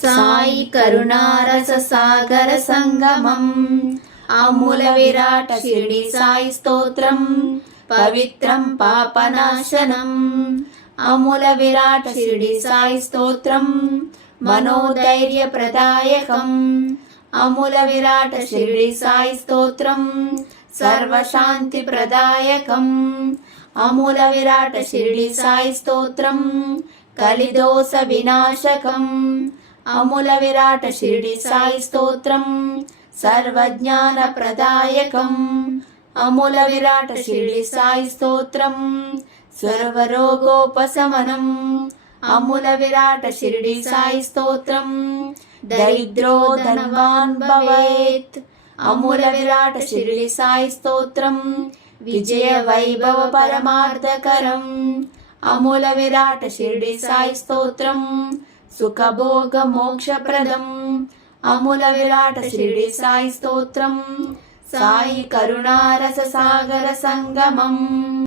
సాయి కరుణారస సాగర సంగమం అమూల విరాట షిరిడి సాయి స్తోత్రం పవిత్రం పాపనాశనం అమూల విరాట షిరిడి సాయి స్తోత్రం మనోధైర్య ప్రదాయకం అమూల విరాట షిరిడి సాయి స్తోత్రం సర్వశాంతి ప్రదాయకం అమూల విరాట షిరిడి సాయి స్తోత్రం కలిదోష వినాశకం అమూల విరాట షిరిడి సాయి స్తోత్రం సర్వజ్ఞాన ప్రదాయకం అమూల విరాట షిరిడి సాయి స్తోత్రం సర్వరోగోపశమనం అమూల విరాట షిరిడి సాయి స్తోత్రం దరిద్రో ధనవాన్ భవేత్ అమూల విరాట షిరిడి సాయి స్తోత్రం విజయ వైభవ పరమార్థకరం అమూల విరాట షిరిడి సాయి స్తోత్రం సుఖభోగ మోక్షప్రదం అమూల విరాట షిరిడి సాయి స్తోత్రం సాయి కరుణారస సాగర సంగమం.